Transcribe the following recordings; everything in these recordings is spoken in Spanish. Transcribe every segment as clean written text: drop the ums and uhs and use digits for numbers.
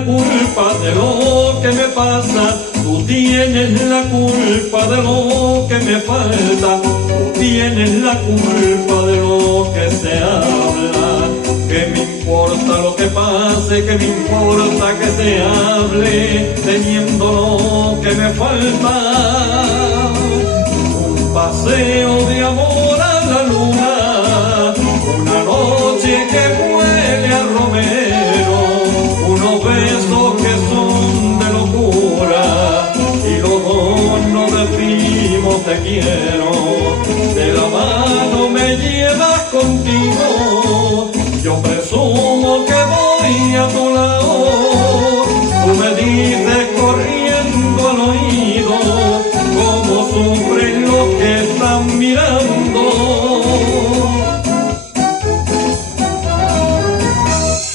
la culpa de lo que me pasa, tú tienes la culpa de lo que me falta, tú tienes la culpa de lo que se habla. ¿Qué me importa lo que pase? ¿Qué me importa que se hable teniendo lo que me falta? Un paseo de amor a la luna, una noche que huele a romero, unos besos que son de locura y los dos nos decimos te quiero. De la mano me llevas contigo, yo presumo que voy a tu lado. Tú me dices corriendo al oído cómo sufren los que están mirando.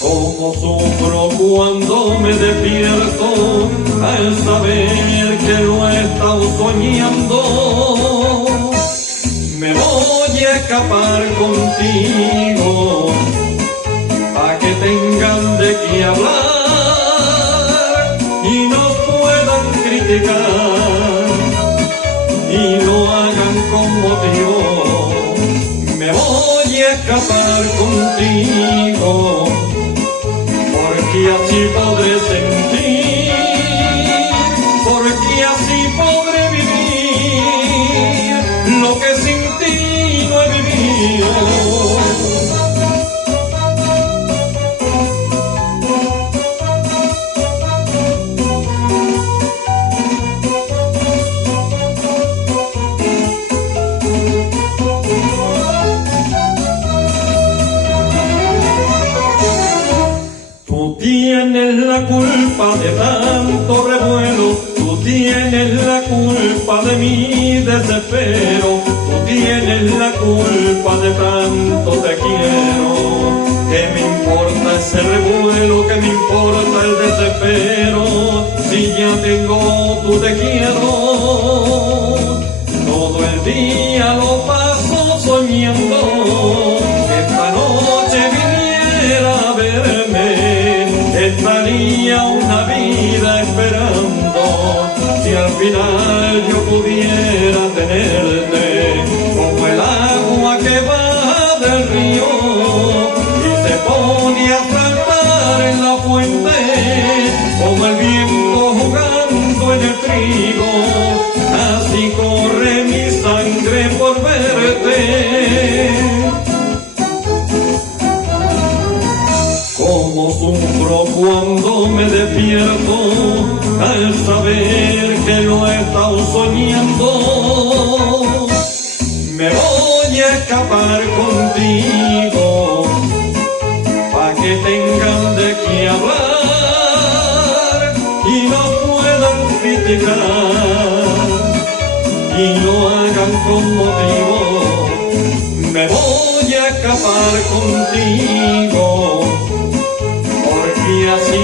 Cómo sufro cuando me despierto al saber que lo he estado soñando. Me voy a escapar contigo pa' que tengan de qué hablar y nos puedan criticar y lo hagan con motivo. Me voy a escapar contigo porque así podré sentir, porque así podré vivir lo que sin ti no he vivido. Tú tienes la culpa de tanto revuelo, tú tienes la culpa de mi desespero, tú tienes la culpa de tanto te quiero. ¿Qué me importa ese revuelo? ¿Qué me importa el desespero? Si ya tengo tu te quiero. Todo el día lo paso soñando que esta noche viniera a verme, estaría una vida esperando. Si al final yo pudiera tenerte como el agua que baja del río y se pone a saltar en la fuente, como el viento jugando en el trigo, así corre mi sangre por verte. Cómo sufro cuando me despierto al saber que lo he estado soñando. Me voy a escapar contigo pa' que tengan de qué hablar y nos puedan criticar y lo hagan con motivo. Me voy a escapar contigo porque así